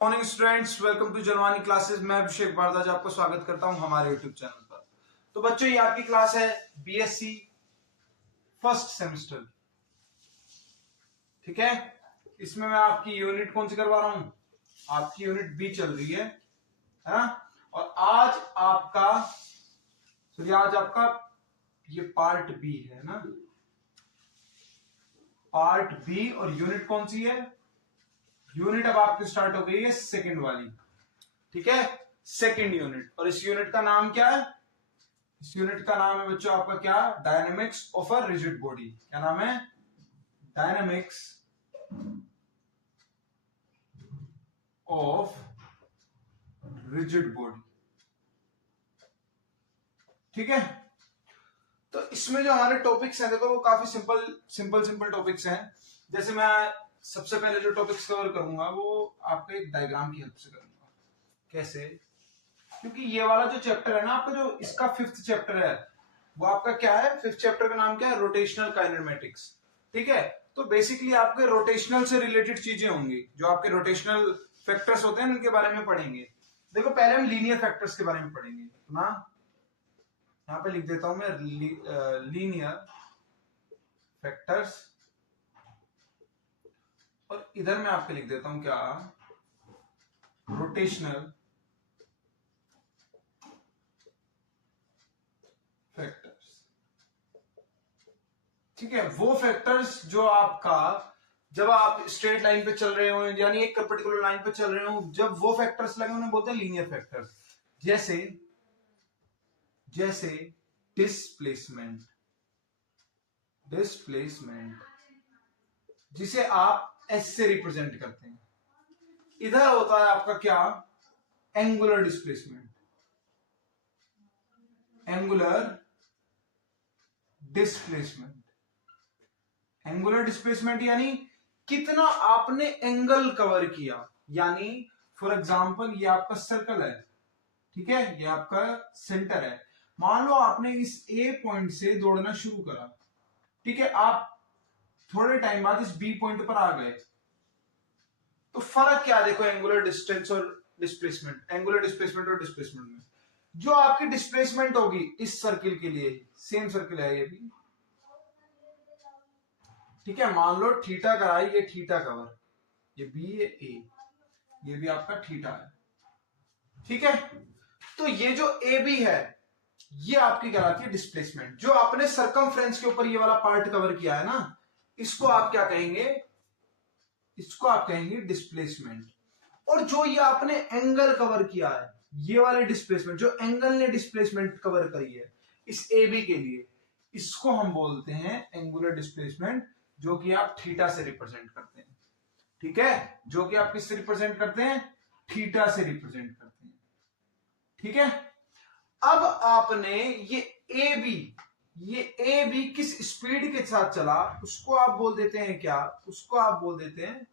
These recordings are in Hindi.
Morning students, welcome to Janvani classes. मैं अभिषेक भारद्वाज आपको स्वागत करता हूं हमारे यूट्यूब चैनल पर। तो बच्चों, ये आपकी क्लास है बीएससी फर्स्ट सेमेस्टर, ठीक है। इसमें मैं आपकी यूनिट कौन सी करवा रहा हूं? आपकी यूनिट बी चल रही है ना। और आज आपका ये पार्ट बी है ना, पार्ट बी। और यूनिट कौन सी है? यूनिट अब आपकी स्टार्ट हो गई है सेकंड वाली, ठीक है, सेकंड यूनिट। और इस यूनिट का नाम क्या है? इस यूनिट का नाम है बच्चों आपका क्या? Dynamics of a rigid body. क्या नाम है? डायनेमिक्स ऑफ रिजिड बॉडी, ठीक है। तो इसमें जो हमारे टॉपिक्स हैं, देखो वो काफी सिंपल टॉपिक्स हैं। जैसे मैं सबसे पहले जो टॉपिक्स कवर करूंगा वो आपके एक डायग्राम की हेल्प से करूंगा। कैसे? क्योंकि ये वाला जो चैप्टर है ना आपका, जो इसका 5th चैप्टर है, वो आपका क्या है? 5th चैप्टर का नाम क्या है? रोटेशनल काइनेमेटिक्स, ठीक है। तो बेसिकली आपके रोटेशनल से रिलेटेड चीजें होंगी, जो आपके रोटेशनल फैक्टर्स होते हैं उनके बारे में पढ़ेंगे। देखो, पहले हम लीनियर फैक्टर्स के बारे में पढ़ेंगे ना। यहां पे लिख देता हूं मैं लीनियर फैक्टर्स, और इधर मैं आपके लिख देता हूं क्या? रोटेशनल फैक्टर्स, ठीक है। वो फैक्टर्स जो आपका, जब आप स्ट्रेट लाइन पे चल रहे हो, यानी एक पर्टिकुलर लाइन पे चल रहे हो, जब वो फैक्टर्स लगे उन्हें बोलते हैं लीनियर फैक्टर्स। जैसे जैसे डिस्प्लेसमेंट, जिसे आप एस से रिप्रेजेंट करते हैं। इधर होता है आपका क्या? Angular displacement. एंगुलर डिस्प्लेसमेंट यानी कितना आपने एंगल कवर किया। यानी फॉर एग्जांपल ये आपका सर्कल है, ठीक है, ये आपका सेंटर है। मान लो आपने इस ए पॉइंट से दौड़ना शुरू करा, ठीक है। आप थोड़े टाइम बाद इस बी पॉइंट पर आ गए, तो फर्क क्या देखो एंगुलर डिस्टेंस और डिस्प्लेसमेंट, एंगुलर डिस्प्लेसमेंट और डिस्प्लेसमेंट में। जो आपकी डिस्प्लेसमेंट होगी इस सर्किल के लिए, सेम सर्किल है ये भी, ठीक है। मान लो थीटा का है, ये थीटा कवर, ये बी, ये ए, ये भी आपका थीटा है, ठीक है। तो ये जो ए बी है, ये आपकी कहलाती है डिस्प्लेसमेंट। जो आपने सरकमफ्रेंस के ऊपर ये वाला पार्ट कवर किया है ना, इसको आप क्या कहेंगे? इसको आप कहेंगे डिस्प्लेसमेंट। और जो ये आपने एंगल कवर किया है, ये वाले डिस्प्लेसमेंट, जो एंगल ने डिस्प्लेसमेंट कवर करी है इस ए बी के लिए, इसको हम बोलते हैं एंगुलर डिस्प्लेसमेंट, जो कि आप थीटा से रिप्रेजेंट करते हैं, ठीक है। जो कि आप किससे रिप्रेजेंट करते हैं? थीटा से रिप्रेजेंट करते हैं, ठीक है। अब आपने ये ए बी किस स्पीड के साथ चला, उसको आप बोल देते हैं क्या? उसको आप बोल देते हैं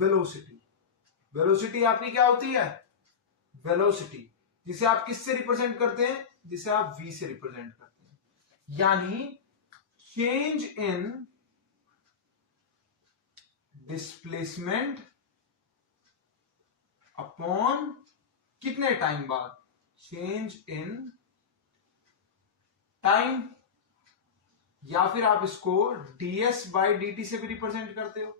वेलोसिटी। वेलोसिटी आपकी क्या होती है? वेलोसिटी, जिसे आप किससे रिप्रेजेंट करते हैं? जिसे आप v से रिप्रेजेंट करते हैं। यानी चेंज इन डिस्प्लेसमेंट अपॉन कितने टाइम बाद? चेंज इन टाइम, या फिर आप इसको ds बाई dt से भी रिप्रेजेंट करते हो,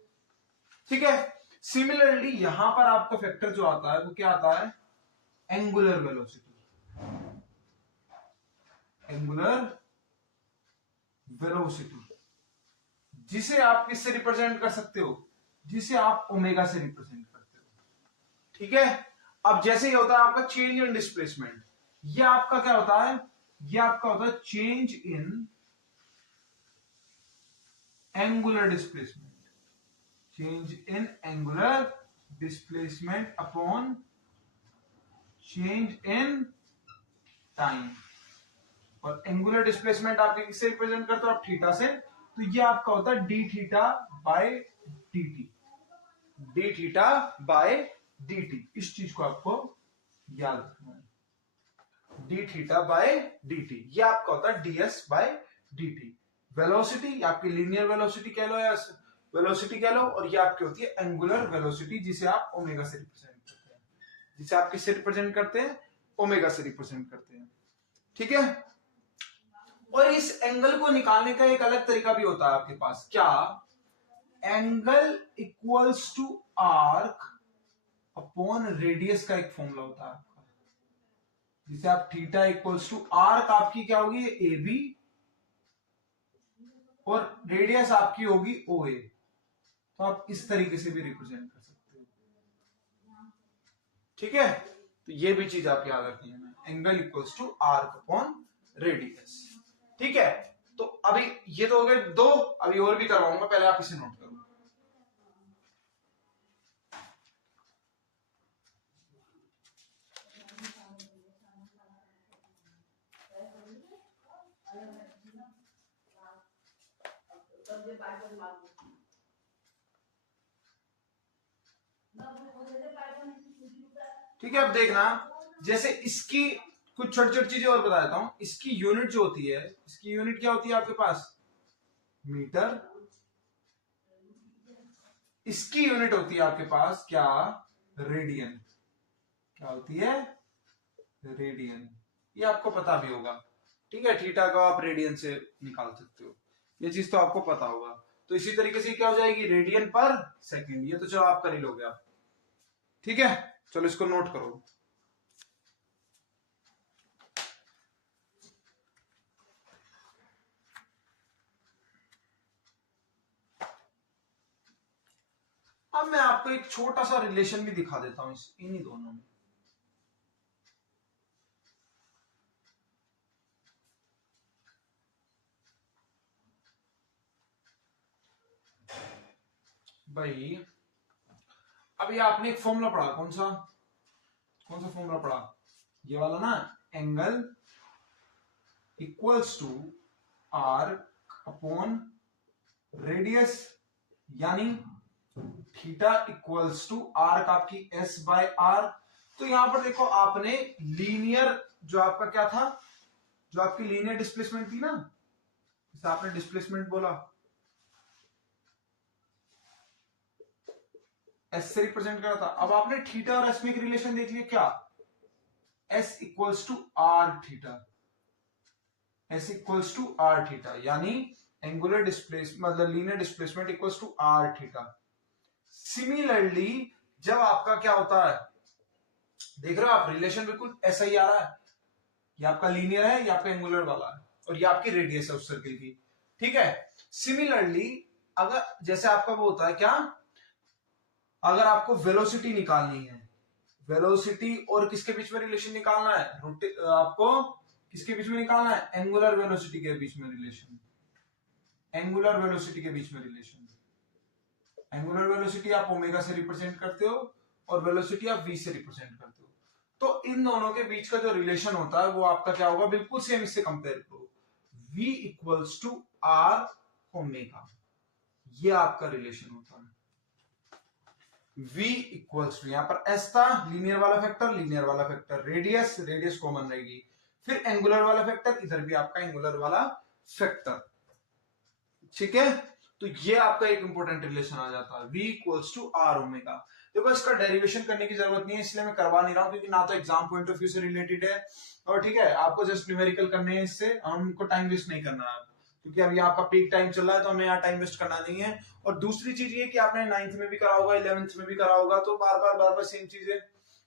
ठीक है। सिमिलरली यहां पर आपका फैक्टर जो आता है वो क्या आता है? Angular velocity. जिसे आप किससे रिप्रेजेंट कर सकते हो? जिसे आप ओमेगा से रिप्रेजेंट करते हो, ठीक है। अब जैसे ही होता है आपका चेंज इन डिस्प्लेसमेंट, ये आपका क्या होता है? ये आपका होता है change in angular displacement. Change in angular displacement upon change in time. और एंगुलर डिस्प्लेसमेंट आपके किससे रिप्रेजेंट करते हो? आप थीटा से। तो ये आपका होता है D theta by D T. D theta by D T, इस चीज को आपको याद रखना है। D theta by D T, ये आपका होता है DS by D T. Velocity आपकी लीनियर वेलोसिटी कह लो या वेलोसिटी कह लो, और ये आपकी होती है एंगुलर वेलोसिटी, जिसे आप ओमेगा से रिप्रेजेंट करते हैं। जिसे आप किससे रिप्रेजेंट करते हैं, ओमेगा से रिप्रेजेंट करते हैं। ठीक है, और इस एंगल को निकालने का एक अलग तरीका भी होता है आपके पास, क्या, angle equals to arc upon radius का एक फॉर्मूला होता है आपका, जिसे आप थीटा इक्वल्स टू आर्क आपकी क्या होगी, ए बी, और रेडियस आपकी होगी ओ ए। तो आप इस तरीके से भी रिप्रेजेंट कर सकते हो। ठीक है, तो ये भी चीज आप याद रखनी है, angle equals to arc upon radius. ठीक है, तो अभी ये तो हो गए दो, अभी और भी करवाऊंगा, पहले आप इसे नोट करो। ठीक है, अब देखना, जैसे इसकी कुछ छोटी छोटी चीजें और बता देता हूं। इसकी यूनिट जो होती है, इसकी यूनिट क्या होती है आपके पास, मीटर। इसकी यूनिट होती है आपके पास क्या, रेडियन। क्या होती है, रेडियन। ये आपको पता भी होगा। ठीक है, थीटा को आप रेडियन से निकाल सकते हो, ये चीज तो आपको पता होगा। तो इसी तरीके से क्या हो जाएगी, रेडियन पर सेकंड। ये तो चलो आप कर ही लोगे आप। ठीक है, चलो इसको नोट करो। अब मैं आपको एक छोटा सा रिलेशन भी दिखा देता हूं इन्हीं दोनों में। भाई अभी आपने एक फॉर्मूला पढ़ा, कौन सा फॉर्मूला पढ़ा, ये वाला ना, angle equals to arc upon radius, यानी थीटा इक्वल्स टू आर्क आपकी एस बाय आर। तो यहां पर देखो, आपने लीनियर जो आपका क्या था, जो आपकी लीनियर डिस्प्लेसमेंट थी ना, जैसे आपने डिस्प्लेसमेंट बोला, एस से रिप्रेजेंट करा था। अब आपने थीटा और एस में एक रिलेशन देख लिया, क्या, S equals to R theta, S equals to R theta, यानी एंगुलर डिस्प्लेसमेंट मतलब linear displacement equals to R theta. Similarly जब आपका क्या होता है, देख रहे हो आप, रिलेशन बिल्कुल ऐसा ही आ रहा है, ये आपका लीनियर है, ये आपका एंगुलर वाला है, और ये आपकी रेडियस है उस सर्किल की। ठीक है, सिमिलरली अगर जैसे आपका वो होता है क्या, अगर आपको वेलोसिटी निकालनी है, वेलोसिटी और किसके बीच में रिलेशन निकालना है, आपको किसके बीच में निकालना है, एंगुलर वेलोसिटी के बीच में रिलेशन, एंगुलर वेलोसिटी के बीच में रिलेशन। एंगुलर वेलोसिटी आप ओमेगा से रिप्रेजेंट करते हो, और वेलोसिटी आप वी से रिप्रेजेंट करते हो। तो इन दोनों के बीच का जो रिलेशन होता है वो आपका क्या होगा, बिल्कुल सेम, इससे कंपेयर करो, v equals to R omega, ये आपका रिलेशन होता है। v इक्वल्स टू, यहां पर s था, लीनियर वाला फैक्टर, रेडियस कॉमन रहेगी, फिर एंगुलर वाला फैक्टर, इधर भी आपका एंगुलर वाला फैक्टर। ठीक है, तो ये आपका एक इंपॉर्टेंट रिलेशन आ जाता है, v equals to R omega. देखो इसका डेरिवेशन करने की जरूरत नहीं है, इसलिए मैं करवा नहीं रहा हूं, क्योंकि ना तो एग्जाम पॉइंट ऑफ व्यू से रिलेटेड है, और ठीक है, आपको जस्ट न्यूमेरिकल करने हैं, इससे हमको टाइम वेस्ट नहीं करना है, क्योंकि अभी आपका पीक टाइम चल रहा है, तो हमें यहाँ टाइम वेस्ट करना नहीं है। और दूसरी चीज ये कि आपने 9th में भी करा होगा, 11th में भी करा होगा, तो बार बार सेम चीजें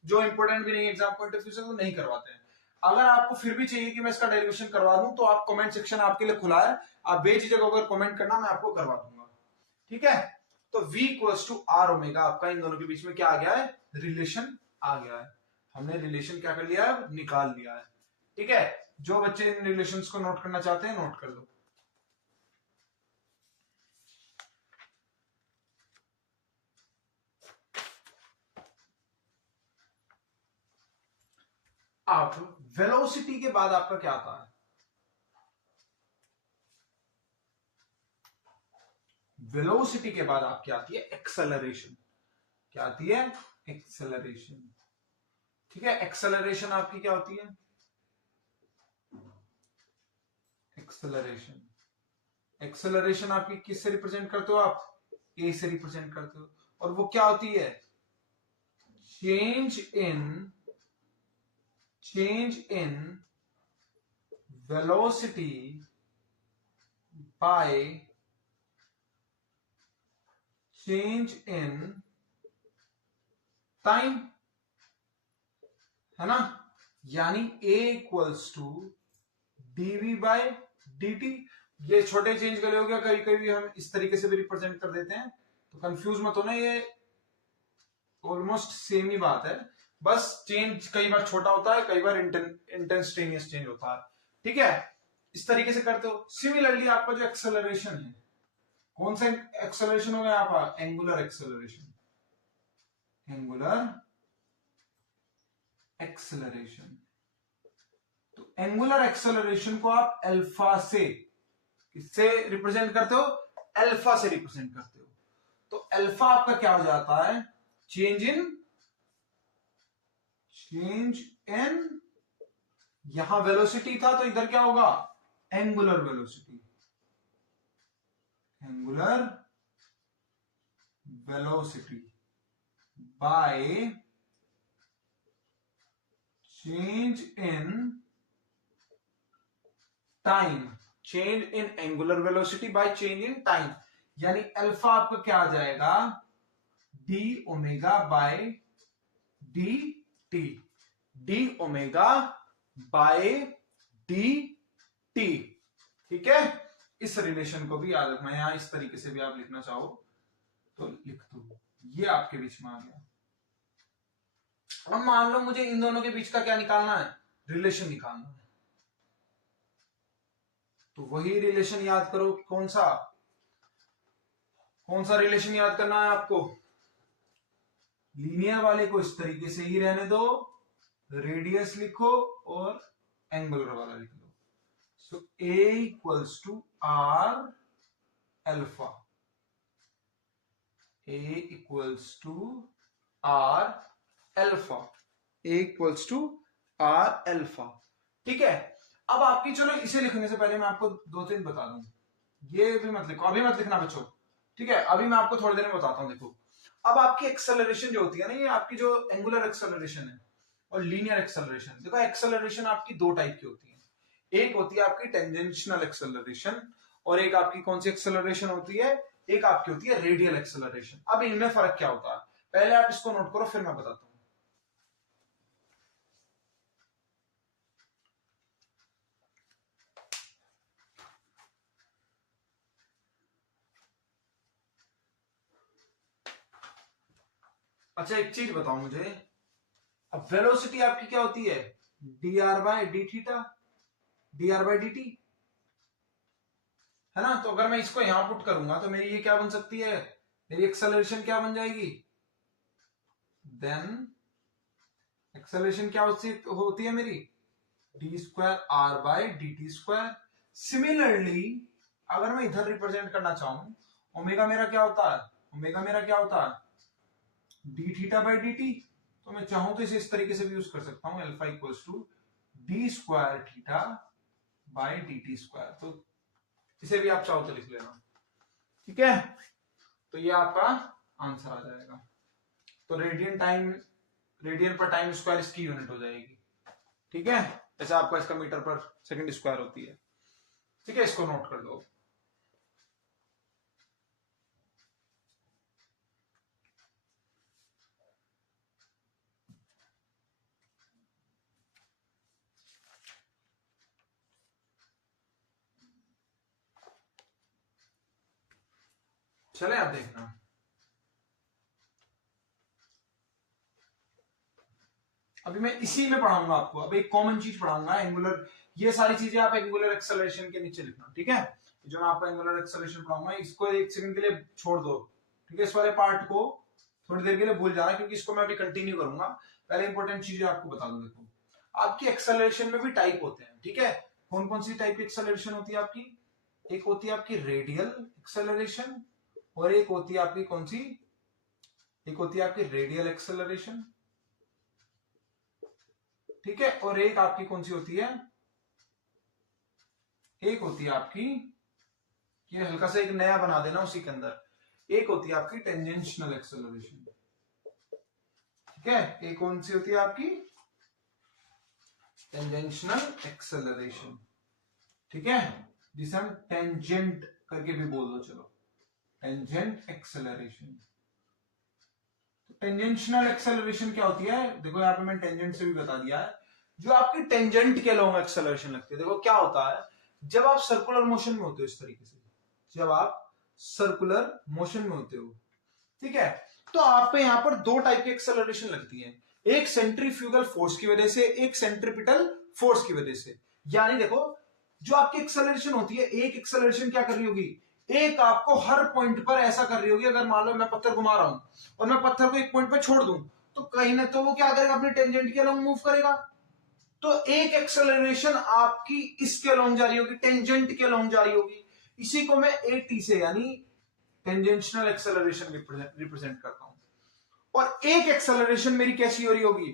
जो इंपॉर्टेंट भी नहीं है एग्जाम पॉइंट ऑफ व्यू से, तो नहीं करवाते हैं। अगर आपको फिर भी चाहिए कि मैं इसका डेरिवेशन करवा दूं, तो आप कमेंट सेक्शन आपके लिए खुला है, आप बेझिझक होकर कमेंट करना, मैं आपको करवा दूंगा। ठीक है, तो v equals to R omega, आपका इन दोनों के बीच में क्या आ गया है, रिलेशन आ गया है। हमने रिलेशन क्या कर लिया है, निकाल लिया है। ठीक है, जो बच्चे इन रिलेशंस को नोट करना चाहते हैं नोट कर लो। अब वेलोसिटी के बाद आपका क्या आता है, वेलोसिटी के बाद आपकी आती है एक्सेलरेशन। क्या आती है, एक्सेलरेशन। ठीक है, एक्सेलरेशन आपकी क्या होती है, एक्सेलरेशन, एक्सेलरेशन आपकी किससे रिप्रेजेंट करते हो आप, ए से रिप्रेजेंट करते हो, और वो क्या होती है, change in velocity by change in time, है ना। यानी a equals to dv by dt। ये छोटे चेंज के लिए हो गया, कभी कभी हम इस तरीके से भी रिप्रेजेंट कर देते हैं, तो कंफ्यूज मत होना, ये ऑलमोस्ट सेम ही बात है, बस चेंज कई बार छोटा होता है, कई बार इंटेंस्टेनियस चेंज होता है, ठीक है। इस तरीके से करते हो। सिमिलरली आपका जो एक्सेलरेशन है, कौन सा एक्सेलरेशन होगा यहाँ पर? Angular acceleration. एंगुलर एक्सेलरेशन, तो एंगुलर एक्सेलरेशन को आप अल्फा से, किससे रिप्रेजेंट करते हो? अल्फा से रिप्रेजेंट करते हो। तो अल्फा आपका क्या हो जाता है? चेंज इन, यहां वेलोसिटी था तो इधर क्या होगा? Angular velocity. Angular velocity by change in time. Change in angular velocity by change in time, यानी अल्फा आपका क्या आ जाएगा? D omega by D T. D omega by D T, ठीक है। इस रिलेशन को भी याद रखना, यहां इस तरीके से भी आप लिखना चाहो तो लिख दो। ये आपके बीच में आ गया। अब मान लो मुझे इन दोनों के बीच का क्या निकालना है? रिलेशन निकालना है। तो वही रिलेशन याद करो। कौन सा रिलेशन याद करना है आपको? लीनियर वाले को इस तरीके से ही रहने दो, रेडियस लिखो और एंगुलर वाला लिख लो। So A equals to R alpha. A equals to R alpha. A equals to R alpha, ठीक है। अब आपकी, चलो इसे लिखने से पहले मैं आपको दो तीन बता दूं। ये भी मत लिखो, अभी मत लिखना बच्चों, ठीक है। अभी मैं आपको थोड़ी देर में बताता हूं। देखो, अब आपकी एक्सेलरेशन जो होती है ना, ये आपकी जो एंगुलर एक्सेलरेशन है और लीनियर एक्सेलरेशन, देखो एक्सेलरेशन आपकी दो टाइप की होती है। एक होती है आपकी टेंजेंशियल एक्सेलरेशन, और एक आपकी कौन सी एक्सेलरेशन होती है? एक आपकी होती है रेडियल एक्सेलरेशन। अब इनमें फर्क क्या होता है, पहले आप इसको नोट करो, फिर मैं बताता हूं। अच्छा, एक चीज बताओ मुझे, अब वेलोसिटी आपकी क्या होती है? D R by D theta, D R by D T, है ना। तो अगर मैं इसको यहां पुट करूंगा तो मेरी ये क्या बन सकती है? मेरी एक्सेलरेशन क्या बन जाएगी? देन एक्सेलरेशन क्या होती है मेरी? D square R by D T square. Similarly अगर मैं इधर रिप्रेजेंट करना चाहूं, ओमेगा मेरा क्या होता है? ओमेगा मेरा क्या होता है? D theta by D T. तो मैं चाहूं तो इसे इस तरीके से भी यूज कर सकता हूं, alpha equals to D square theta by D T square. तो इसे भी आप चाहो तो लिख लेना, ठीक है। तो ये आपका आंसर आ जाएगा। तो रेडियन पर टाइम स्क्वायर इसकी यूनिट हो जाएगी, ठीक है। जैसे आपका इसका मीटर पर सेकंड स्क्वायर होती है, ठीक है। इसको नोट कर दो। चले आप देखना, अभी मैं इसी में पढ़ाऊंगा आपको। अब एक कॉमन चीज पढ़ाऊंगा, एंगुलर। ये सारी चीजें आप एंगुलर एक्सेलरेशन के नीचे लिखना, ठीक है। जो मैं आपको एंगुलर एक्सेलरेशन पढ़ाऊंगा, इसको एक सेकंड के लिए छोड़ दो, ठीक है। इस वाले पार्ट को थोड़ी देर के लिए भूल जाना, क्योंकि इसको मैं अभी कंटिन्यू करूंगा। पहले इंपॉर्टेंट चीजें आपको बता दूं। देखो, आपकी एक्सेलरेशन में भी टाइप होते हैं, ठीक है। कौन कौन सी टाइप की एक्सेलरेशन होती है आपकी? एक होती है आपकी रेडियल एक्सेलरेशन, और एक होती है आपकी कौन सी? एक होती है आपकी रेडियल एक्सेलरेशन, ठीक है। और एक आपकी कौन सी होती है? एक होती है आपकी, ये हल्का सा एक नया बना देना उसी के अंदर, एक होती है आपकी टेंजेंशियल एक्सेलरेशन, ठीक है, ए कौन सी होती है आपकी? टेंजेंशनल एक्सेलरेशन, ठीक है, जिसे हम टेंजेंट करके भी बोल दो, चलो टेंजेंट एक्सेलरेशन। टेंजेंशनल एक्सेलरेशन क्या होती है? देखो यहाँ पे मैंने टेंजेंट से भी बता दिया है, जो आपकी टेंजेंट के लॉन्ग एक्सेलरेशन लगती है। देखो क्या होता है, जब आप सर्कुलर मोशन में होते हो, इस तरीके से जब आप सर्कुलर मोशन में होते हो, ठीक है, तो आप पे यहाँ पर दो टाइप की एक्सेलरेशन लगती है, एक सेंट्रीफ्यूगल फोर्स की वजह से, एक सेंट्रीपिटल फोर्स की वजह से। यानी देखो, जो आपकी एक्सेलरेशन होती है, एक एक्सेलरेशन क्या कर रही होगी, एक आपको हर पॉइंट पर ऐसा कर रही होगी, अगर मान लो मैं पत्थर घुमा रहा हूं और मैं पत्थर को एक पॉइंट पर छोड़ दूं, तो कहीं ना तो वो क्या करेगा, अपनी टेंजेंट के अलॉन्ग मूव करेगा। तो एक एक्सेलरेशन आपकी इसके अलॉन्ग जा रही होगी, टेंजेंट के अलॉन्ग जा रही होगी। इसी को मैं एटी से यानी टेंजेंशनल एक्सेलरेशन रिप्रेजेंट करता हूं। और एक एक्सेलरेशन मेरी कैसी हो रही होगी,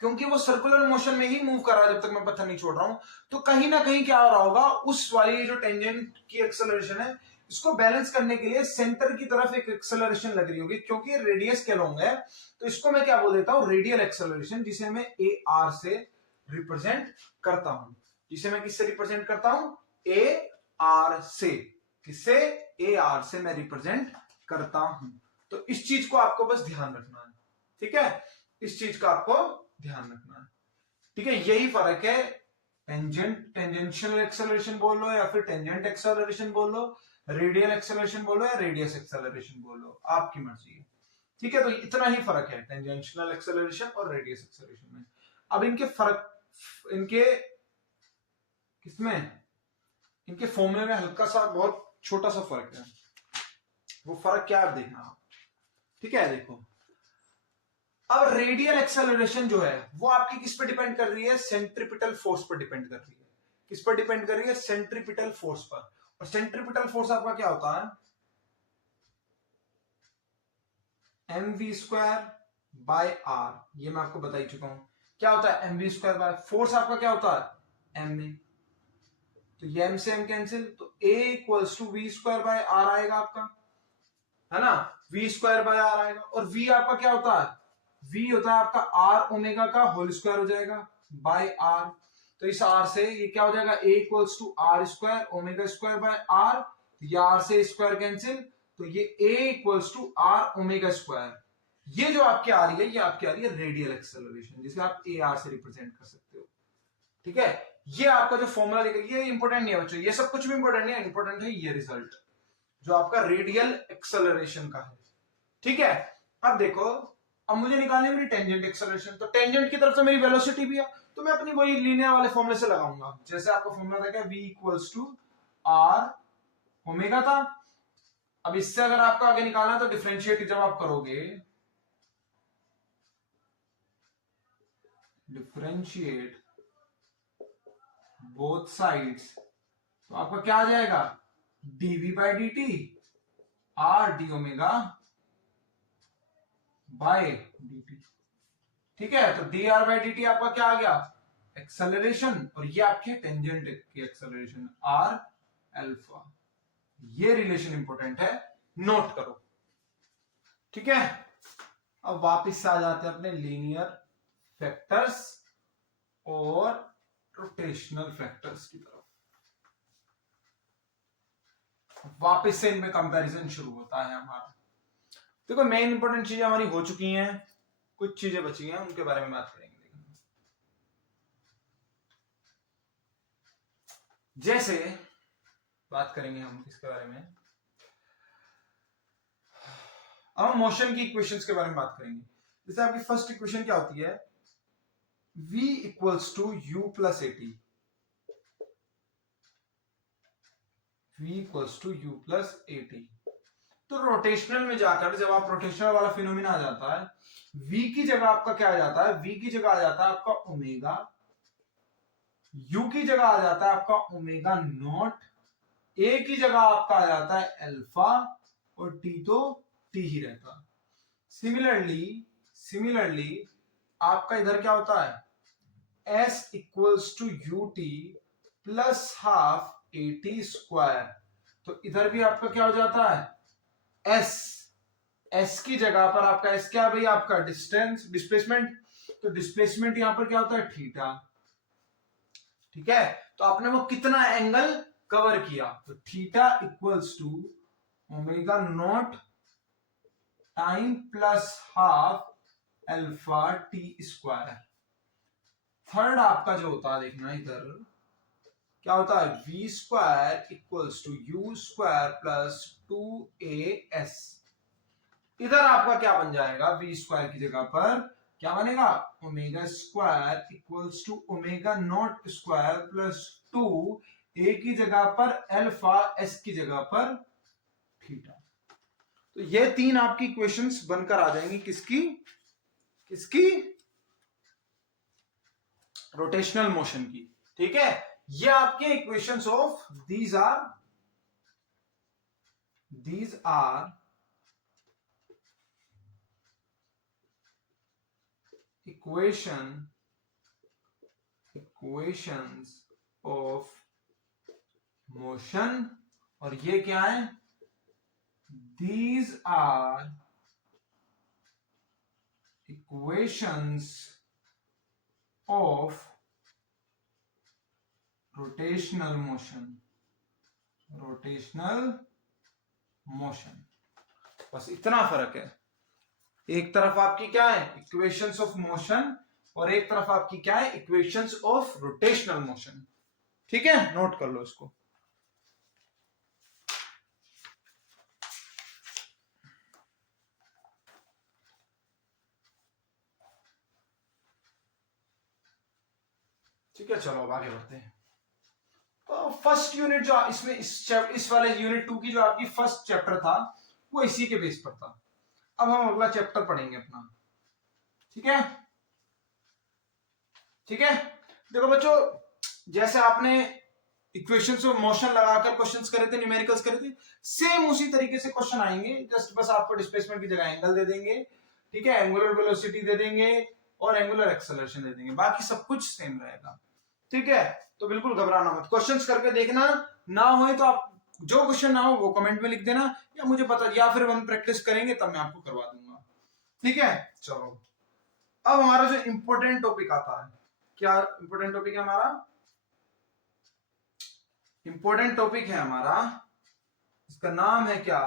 क्योंकि वो सर्कुलर मोशन में ही मूव कर रहा है जब तक मैं पत्थर नहीं छोड़ रहा हूं, तो कहीं ना कहीं क्या हो रहा होगा, उस वाली जो टेंजेंट की एक्सेलरेशन है, इसको बैलेंस करने के लिए सेंटर की तरफ एक एक्सेलरेशन लग रही होगी, क्योंकि रेडियस के लॉन्ग है, तो इसको मैं क्या बोल देता हूं, रेडियल एक्सेलरेशन, जिसे मैं ए आर से रिप्रेजेंट करता हूं। जिसे मैं किससे रिप्रेजेंट करता हूं, ए आर से, किससे, ए आर से मैं रिप्रेजेंट करता हूं। तो इस चीज को आपको बस ध्यान रखना है, ठीक है, इस चीज का आपको ध्यान रखना है, ठीक है। यही फर्क है, टेंजेंशियल एक्सेलरेशन बोल लो या फिर टेंजेंट एक्सेलरेशन बोल लो, रेडियल एक्सेलरेशन बोलो या रेडियस एक्सेलरेशन बोलो, आपकी मर्जी है, ठीक है। तो इतना ही फर्क है टेंजेंशियल एक्सेलरेशन और रेडियस एक्सेलरेशन में। अब इनके फर्क, इनके किसमें, इनके फॉर्मूले में हल्का सा बहुत छोटा सा फर्क है, वो फर्क क्या है देखना आप, ठीक है। देखो, अब रेडियल एक्सेलरेशन जो है वो आपकी किस पे डिपेंड कर रही है, सेंट्रीपिटल फोर्स पर डिपेंड कर रही है। किस पर डिपेंड कर रही है, सेंट्रीपिटल फोर्स पर। और सेंट्रीपिटल फोर्स आपका क्या होता है, M V square by R, ये मैं आपको बता ही चुका हूं क्या होता है, M V square by force आपका क्या होता है, एम ए, तो ये एम से एम कैंसिल, तो A equals to V square by R आएगा आपका, है ना, वी स्क्वायर बाय आर आएगा। और वी आपका क्या होता है, वी होता है आपका आर ओमेगा का होल स्क्वायर हो जाएगा बाय आर, तो इस आर से ये क्या हो जाएगा, A equals to R square omega square by R, ये आर से स्क्वायर कैंसिल, तो ये A equals to R omega square. ये जो आपकी आ रही है, ये आपकी आ रही है रेडियल एक्सेलरेशन, जिसे आप ए आर से रिप्रेजेंट कर सकते हो, ठीक है। ये आपका जो फॉर्मूला देखिए, ये इंपॉर्टेंट नहीं है बच्चों, ये सब कुछ भी इंपॉर्टेंट नहीं है, इंपॉर्टेंट है ये रिजल्ट जो आपका रेडियल एक्सेलरेशन का है, ठीक है। अब देखो, अब मुझे निकालनी है मेरी टेंजेंट एक्सेलरेशन, तो टेंजेंट की तरफ से मेरी वेलोसिटी भी है, तो मैं अपनी वही लीनियर वाले फॉर्मूले से लगाऊंगा, जैसे आपका फॉर्मूला था क्या, v equals to R omega था। अब इससे अगर आपको आगे निकालना तो डिफरेंशिएट जब आप करोगे, डिफरेंशिएट बोथ साइड्स, तो आपका क्या आ जाएगा, dv by D T R D omega by dt, ठीक है। तो D R by D T आपका क्या आ गया, एक्सेलरेशन, और ये आपके टेंजेंट की एक्सेलरेशन आर अल्फा। ये रिलेशन इंपॉर्टेंट है, नोट करो, ठीक है। अब वापस से आ जाते हैं अपने लीनियर फैक्टर्स और रोटेशनल फैक्टर्स की तरफ। वापस से इनमें कंपैरिजन शुरू होता है हमारा। देखो, मेन इंपॉर्टेंट चीजें हमारी हो चुकी हैं, कुछ चीजें बची हैं, उनके बारे में बात करेंगे। जैसे बात करेंगे हम किसके बारे में, अब हम मोशन की इक्वेशंस के बारे में बात करेंगे। जैसे आपकी फर्स्ट इक्वेशन क्या होती है, v equals to u plus A T, v equals to u plus A T. तो रोटेशनल में जाकर जब आप रोटेशनल वाला फिनोमिना आ जाता है, v की जगह आपका क्या आ जाता है, v की जगह आ जाता है आपका ओमेगा, u की जगह आ जाता है आपका ओमेगा नॉट, a की जगह आपका आ जाता है अल्फा, और t तो t ही रहता है। सिमिलरली आपका इधर क्या होता है, s equals to U T plus half A T square, तो इधर भी आपका क्या हो जाता है, s एस की जगह पर आपका एस क्या है भाई, आपका डिस्टेंस डिस्प्लेसमेंट, तो डिस्प्लेसमेंट यहां पर क्या होता है, थीटा। ठीक है, तो आपने वो कितना एंगल कवर किया, तो theta equals to omega naught time plus half alpha T square. Third आपका जो होता है देखना इधर क्या होता है, V square equals to U square plus 2as। इधर आपका क्या बन जाएगा, वी स्क्वायर की जगह पर क्या बनेगा, omega square equals to omega naught square plus 2 A की जगह पर अल्फा, एस की जगह पर थीटा। तो ये तीन आपकी इक्वेशंस बनकर आ जाएंगी, किसकी किसकी, रोटेशनल मोशन की। ठीक है, ये आपके equations of these are equations of motion, और ये क्या है, these are equations of rotational motion. बस इतना फर्क है, एक तरफ आपकी क्या है, इक्वेशंस ऑफ मोशन, और एक तरफ आपकी क्या है, इक्वेशंस ऑफ रोटेशनल मोशन। ठीक है, नोट कर लो इसको। ठीक है, चलो अब आगे बढ़ते हैं। तो फर्स्ट यूनिट जो इसमें इस वाले यूनिट 2 की जो आपकी फर्स्ट चैप्टर था वो इसी के बेस पर था। अब हम अगला चैप्टर पढ़ेंगे अपना। ठीक है, ठीक है, देखो बच्चों, जैसे आपने इक्वेशंस ऑफ मोशन लगाकर क्वेश्चंस करे थे, न्यूमेरिकल्स करे थे, सेम उसी तरीके से क्वेश्चन आएंगे। जस्ट बस आपको डिस्प्लेसमेंट की जगह एंगल दे देंगे, ठीक है, एंगुलर वेलोसिटी दे देंगे और एंगुलर एक्सेलरेशन दे देंगे, बाकी सब कुछ सेम रहेगा। ठीक है, तो बिल्कुल घबराना मत, क्वेश्चंस करके देखना, ना हो तो आप जो क्वेश्चन ना हो वो कमेंट में लिख देना, या मुझे पता, या फिर हम प्रैक्टिस करेंगे तब मैं आपको करवा दूंगा। ठीक है, चलो अब हमारा जो इंपॉर्टेंट टॉपिक आता है, क्या इंपॉर्टेंट टॉपिक है हमारा, इंपॉर्टेंट टॉपिक है हमारा, इसका नाम है क्या,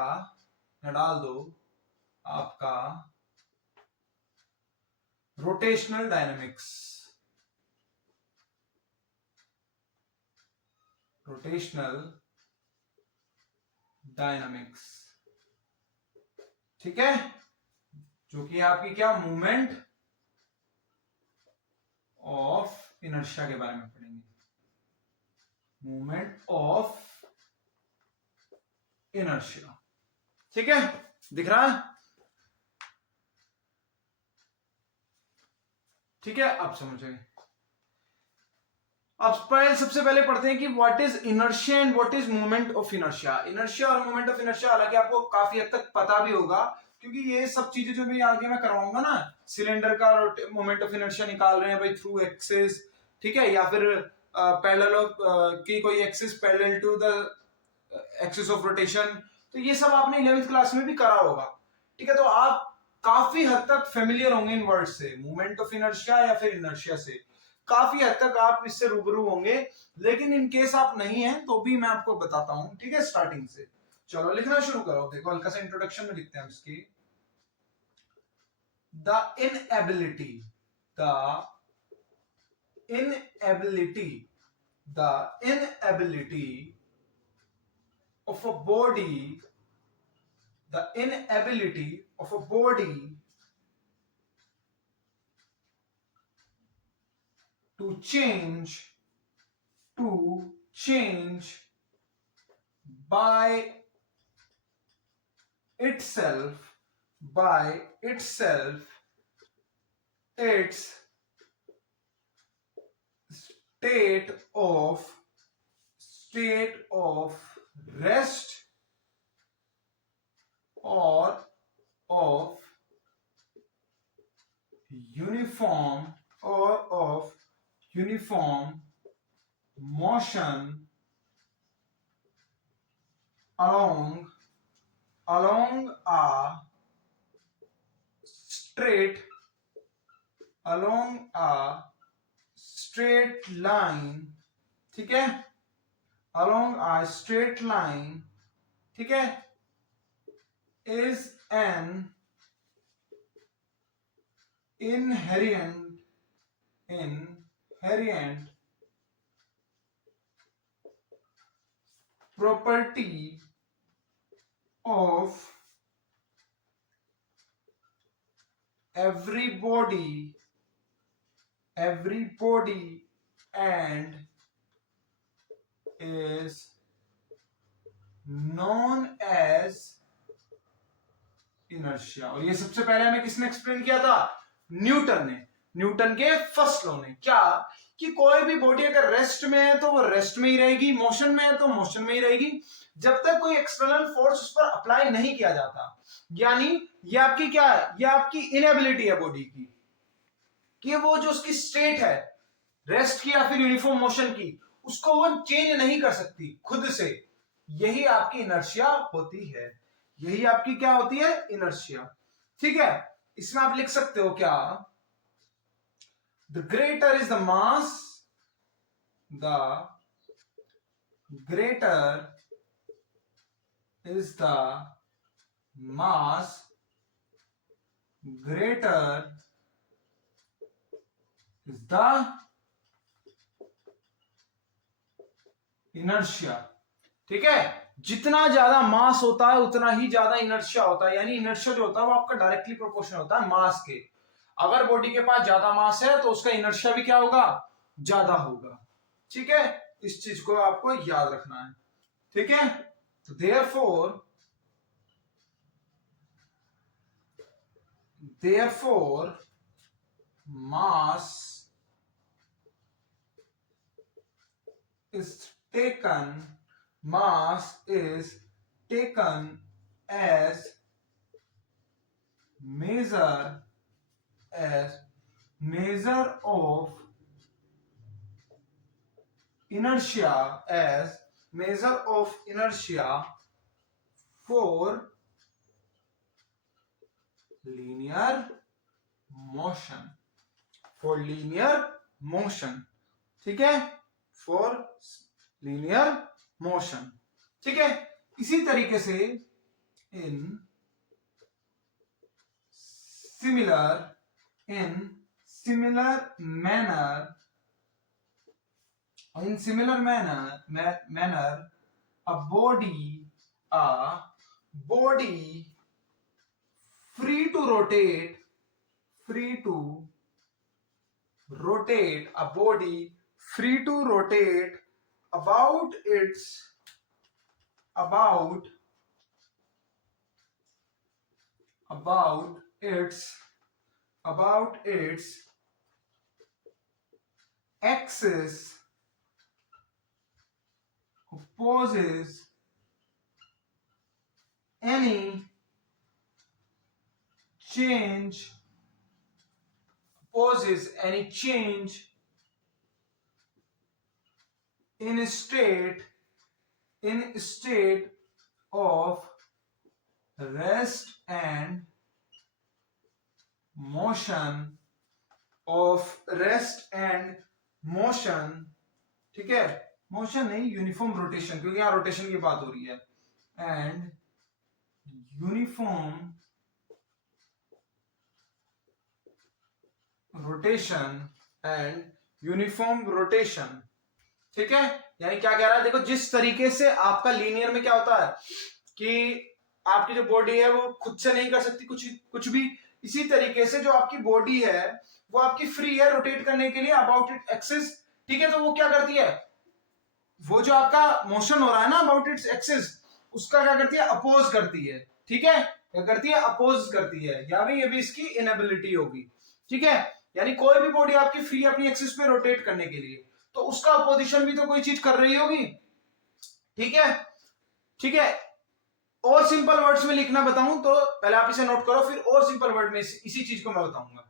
डाल दो आपका रोटेशनल डायनेमिक्स। रोटेशनल डायनामिक्स, ठीक है, जो कि आपकी क्या, मूवमेंट ऑफ इनर्शिया के बारे में पढ़ेंगे, मूवमेंट ऑफ इनर्शिया। ठीक है, दिख रहा है, ठीक है, अब समझे। अब सबसे पहले पढ़ते हैं कि what is inertia and what is movement of inertia. Inertia और मूवमेंट ऑफ इनर्शिया हालांकि आपको काफी हद तक पता भी होगा, क्योंकि ये सब चीजें जो भी आगे मैं करवाऊंगा ना, सिलेंडर का मोमेंट ऑफ इनर्शिया निकाल रहे हैं भाई थ्रू एक्सिस, ठीक है, या फिर पैरेलल की कोई axis parallel to the axis of rotation, तो ये सब आपने 11th क्लास में भी करा होगा। ठीक है, तो आप काफी हद तक फेमिलियर होंगे इन वर्ड से, मूवमेंट ऑफ इनर्शिया या फिर इनर्शिया से काफी हद तक आप इससे रूबरू होंगे, लेकिन इन केस आप नहीं हैं तो भी मैं आपको बताता हूं। ठीक है, स्टार्टिंग से चलो लिखना शुरू करो। देखो हल्का सा इंट्रोडक्शन में लिखते हैं इसकी, the inability of a body to change by itself its state of rest or of uniform motion along a straight along a straight line, ठीक है, along a straight line, ठीक है, is an inherent property of every body and is known as inertia. और ये सबसे पहले हमें किसने एक्सप्लेन किया था? न्यूटन ने, न्यूटन के फर्स्ट लॉ ने। क्या कि कोई भी बॉडी अगर रेस्ट में है तो वो रेस्ट में ही रहेगी, मोशन में है तो मोशन में ही रहेगी, जब तक कोई एक्सटर्नल फोर्स उस पर अप्लाई नहीं किया जाता। यानी ये आपकी क्या है? ये आपकी इनएबिलिटी है बॉडी की कि वो जो उसकी स्टेट है रेस्ट की या फिर यूनिफॉर्म मोशन की, उसको वो चेंज नहीं कर सकती खुद से। यही आपकी इनर्शिया होती है, यही आपकी क्या होती है? इनर्शिया। ठीक है, इसमें आप लिख सकते हो क्या? The greater is the mass, the greater is the mass, greater is the inertia. ठीक है, जितना ज्यादा मास होता है उतना ही ज्यादा इनर्शिया होता है। यानी इनर्शिया जो होता है वो आपका डायरेक्टली प्रोपोर्शनल होता है मास के। अगर बॉडी के पास ज्यादा मास है तो उसका इनर्शिया भी क्या होगा? ज्यादा होगा। ठीक है, इस चीज को आपको याद रखना है। ठीक है, तो therefore mass is mass is taken as measure of inertia, as measure of inertia for linear motion, ठीक है, फॉर लीनियर मोशन। ठीक है, इसी तरीके से in similar manner a body free to rotate, a body free to rotate about its axis opposes any change in state of rest and motion, ठीक है, मोशन नहीं, यूनिफॉर्म रोटेशन, क्योंकि यहां रोटेशन की बात हो रही है, एंड यूनिफॉर्म रोटेशन। ठीक है, यानी क्या कह रहा है? देखो, जिस तरीके से आपका लीनियर में क्या होता है कि आपकी जो बॉडी है वो खुद से नहीं कर सकती कुछ भी, इसी तरीके से जो आपकी बॉडी है वो आपकी फ्री है रोटेट करने के लिए अबाउट इट एक्सिस। ठीक है, तो वो क्या करती है? वो जो आपका मोशन हो रहा है ना अबाउट इट्स एक्सिस, उसका क्या करती है? अपोज करती है। ठीक है, क्या करती है? अपोज करती है, यानी ये भी इसकी इनएबिलिटी होगी। ठीक है, यानी कोई भी बॉडी आपकी फ्री अपनी एक्सिस पे रोटेट करने के लिए, तो उसका अपोजिशन भी तो कोई चीज कर रही होगी। ठीक है, ठीक है, और सिंपल वर्ड्स में लिखना बताऊं तो पहले आप इसे नोट करो, फिर और सिंपल वर्ड में इसी चीज को मैं बताऊंगा।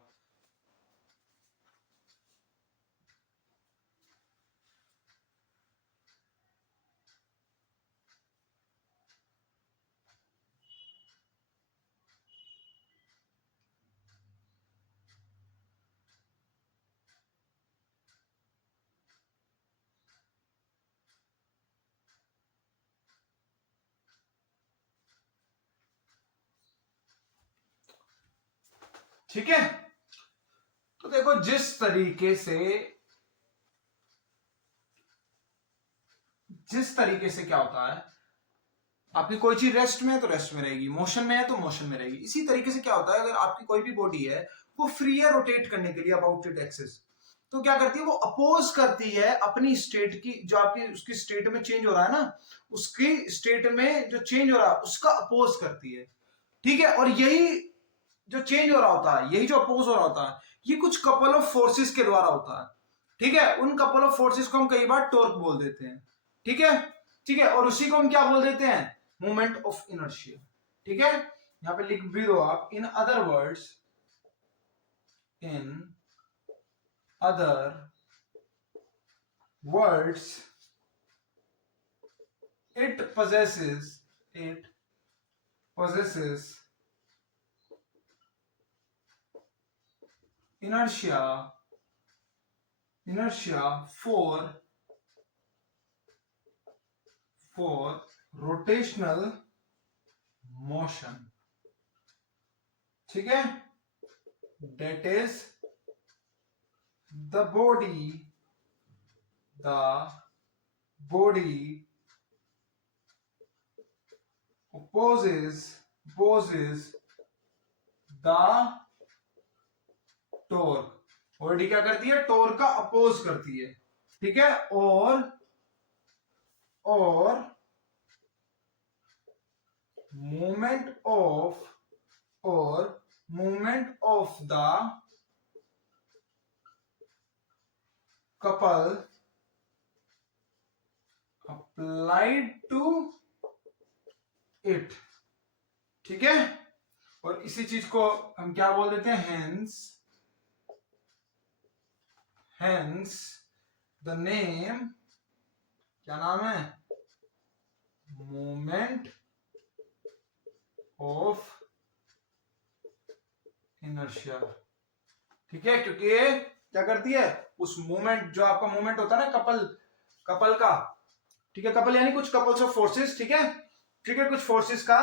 ठीक है, तो देखो जिस तरीके से क्या होता है, आपकी कोई चीज रेस्ट में है तो रेस्ट में रहेगी, मोशन में है तो मोशन में रहेगी। इसी तरीके से क्या होता है, अगर आपकी कोई भी बॉडी है वो फ्री है रोटेट करने के लिए अबाउट इट एक्सिस, तो क्या करती है वो अपोज करती है अपनी स्टेट की, जो आपकी उसकी स्टेट में चेंज हो रहा है ना, उसकी स्टेट में जो चेंज हो रहा है उसका अपोज करती है। ठीक है, और यही जो चेंज हो रहा होता है, यही जो अपोज हो रहा होता है, ये कुछ कपल ऑफ फोर्सेस के द्वारा होता है। ठीक है, उन कपल ऑफ फोर्सेस को हम कई बार टॉर्क बोल देते हैं। ठीक है, ठीक है, और उसी को हम क्या बोल देते हैं, मोमेंट ऑफ इनर्शिया। ठीक है, यहां पे लिख भी दो आप, in other words it possesses inertia for rotational motion. ठीक है, that is the body opposes the torque। Body क्या करती है, टॉर्क का अपोज करती है। ठीक है, और movement of the couple applied to it. ठीक है, और इसी चीज को हम क्या बोल देते हैं, हेंस द नेम, क्या नाम है, मोमेंट ऑफ इनर्शिया। ठीक है, क्योंकि ये क्या करती है, उस मोमेंट, जो आपका मोमेंट होता है ना कपल का, ठीक है, कपल यानी कुछ कपल्स ऑफ फोर्सेस। ठीक है, ठीक है, कुछ फोर्सेस का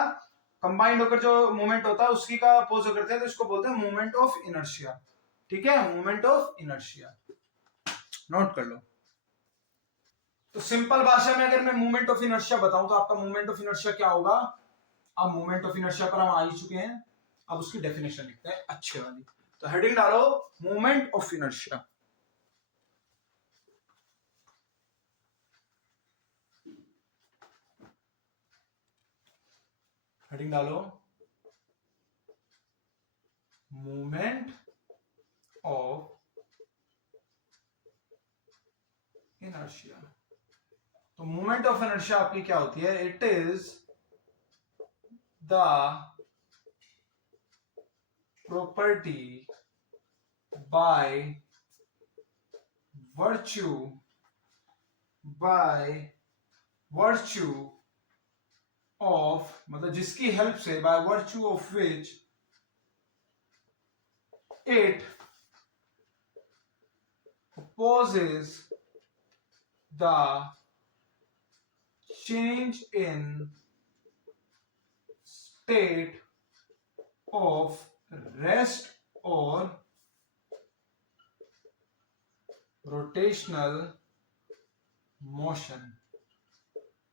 कंबाइंड होकर जो मोमेंट होता है उसकी का अपोज करते हैं, तो इसको बोलते हैं मोमेंट ऑफ इनर्शिया। ठीक है, मोमेंट ऑफ इनर्शिया नोट कर लो। तो सिंपल भाषा में अगर मैं मोमेंट ऑफ इनर्शिया बताऊं तो आपका मोमेंट ऑफ इनर्शिया क्या होगा। अब मोमेंट ऑफ इनर्शिया पर हम आ ही चुके हैं, अब उसकी डेफिनेशन लिखते हैं अच्छे वाली। तो हेडिंग डालो मोमेंट ऑफ इनर्शिया। हेडिंग डालो मोमेंट ऑफ इनर्शिया। तो मोमेंट ऑफ इनर्शिया आपकी क्या होती है, it is the property by virtue of, मतलब जिसकी हेल्प से, by virtue of which it opposes the change in state of rest or rotational motion।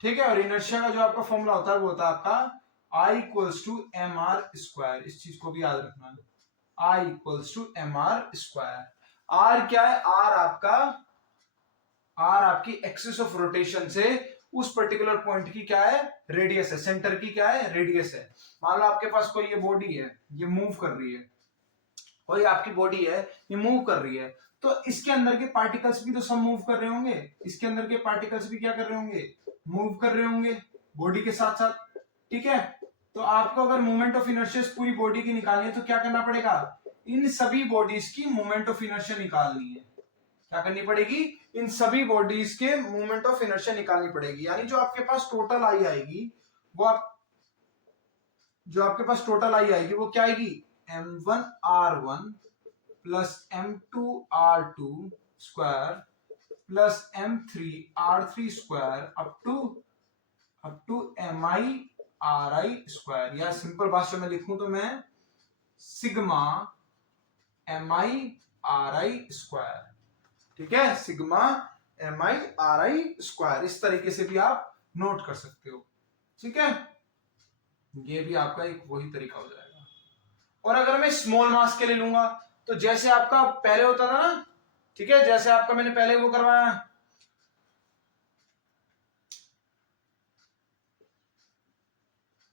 ठीक है, और इनर्शिया का जो आपका फॉर्मूला होता है वो होता है आपका I equals to M R square. इस चीज को भी याद रखना, I equals to M R square. R क्या है, आर आपकी एक्सिस ऑफ रोटेशन से उस पर्टिकुलर पॉइंट की क्या है, रेडियस है, सेंटर की क्या है, रेडियस है। मान लो आपके पास कोई ये बॉडी है, ये मूव कर रही है, कोई आपकी बॉडी है ये मूव कर रही है, तो इसके अंदर के पार्टिकल्स भी तो सब मूव कर रहे होंगे, इसके अंदर के पार्टिकल्स भी क्या कर रहे होंगे, मूव कर रहे होंगे बॉडी के साथ साथ। ठीक है, तो आपको अगर मोमेंट ऑफ इनर्शिया पूरी बॉडी की निकालनी है तो क्या करना पड़ेगा, इन सभी बॉडीज की मोमेंट ऑफ इनर्शिया निकालनी है। क्या करनी पड़ेगी, इन सभी बॉडीज के मोमेंट ऑफ इनर्शिया निकालनी पड़ेगी। यानी जो आपके पास टोटल आई आएगी वो क्या आएगी, m1r1 plus m2r2 square plus m3r3 square up to mi ri square. या सिंपल भाषा में लिखूं तो मैं सिग्मा MI/RI²। ठीक है, सिग्मा MI/RI², इस तरीके से भी आप नोट कर सकते हो। ठीक है, ये भी आपका एक वही तरीका हो जाएगा। और अगर मैं स्मॉल मास के लिए लूंगा तो जैसे आपका पहले होता था ना, ठीक है, जैसे आपका मैंने पहले वो करवाया,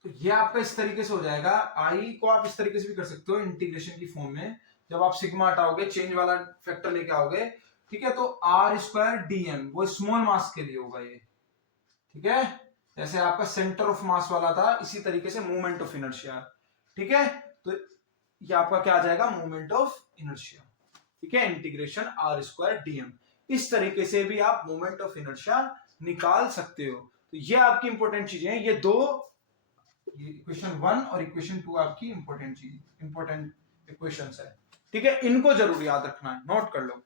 तो ये आपका इस तरीके से हो जाएगा। आई को आप इस तरीके से भी कर सकते हो इंटीग्रेशन की फॉर्म में, जब आप सिग्मा हटाओगे, चेंज वाला फैक्टर लेके आओगे, ठीक है, तो R²dm वो स्मॉल मास के लिए होगा ये। ठीक है, जैसे आपका सेंटर ऑफ मास वाला था, इसी तरीके से मूवमेंट ऑफ इनर्शिया। ठीक है, तो ये आपका क्या आ जाएगा, मूवमेंट ऑफ इनर्शिया। ठीक है, इंटीग्रेशन R²dm, इस तरीके से भी आप मूवमेंट ऑफ इनर्शिया निकाल सकते हो। तो ये आपकी इंपॉर्टेंट चीजें हैं, ये दो, ये इक्वेशन 1 और इक्वेशन 2 आपकी इंपॉर्टेंट चीज, इंपॉर्टेंट इक्वेशंस है। ठीक है, इनको जरूर याद रखना है, नोट कर लो।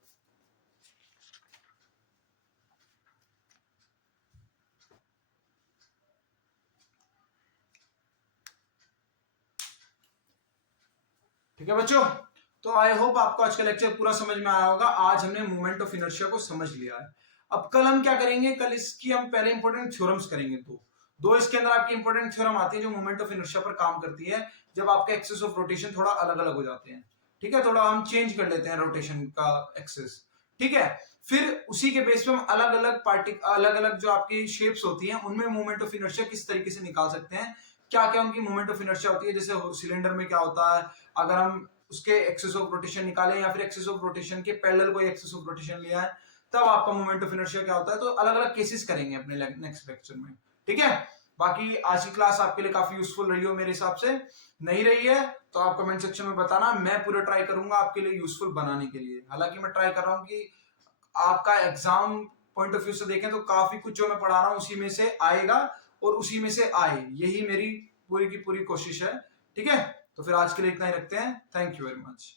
ठीक है बच्चों, तो आई होप आपको आज का लेक्चर पूरा समझ में आया होगा। आज हमने मूवमेंट ऑफ इनर्शिया को समझ लिया है। अब कल हम क्या करेंगे, कल इसकी हम पहले इंपॉर्टेंट थ्योरम्स करेंगे। दो इसके अंदर आपकी इंपॉर्टेंट थ्योरम आती है जो मूवमेंट ऑफ इनर्शिया पर काम करती है, जब आपके एक्सिस ऑफ रोटेशन थोड़ा अलग अलग हो जाते हैं। ठीक है, थोड़ा हम चेंज कर लेते हैं रोटेशन का एक्सिस। ठीक है, फिर उसी के बेस पे हम अलग अलग जो आपकी शेप्स होती हैं उनमें मूवमेंट ऑफ इनर्शिया किस तरीके से निकाल सकते हैं, क्या क्या उनकी मूवमेंट ऑफ इनर्शिया होती है। जैसे सिलेंडर में क्या होता है, अगर हम उसके एक्सिस ऑफ रोटेशन निकालें या फिर एक्सिस ऑफ रोटेशन के पैरेलल कोई एक्सिस ऑफ रोटेशन लिया है, तब आपका मोमेंट ऑफ इनर्शिया क्या होता है। तो अलग अलग केसेस करेंगे अपने नेक्स्ट लेक्चर में। ठीक है, बाकी आज की क्लास आपके लिए काफी यूजफुल रही हो मेरे हिसाब से। नहीं रही है तो आप कमेंट सेक्शन में बताना, मैं पूरा ट्राई करूंगा आपके लिए यूजफुल बनाने के लिए। हालांकि मैं ट्राई कर रहा हूं कि आपका एग्जाम पॉइंट ऑफ व्यू से देखें तो काफी कुछ जो मैं पढ़ा रहा हूं उसी में से आएगा और उसी में से आए, यही मेरी पूरी की पूरी कोशिश है। ठीक है, तो फिर आज के लिए इतना ही रखते हैं। Thank you very much.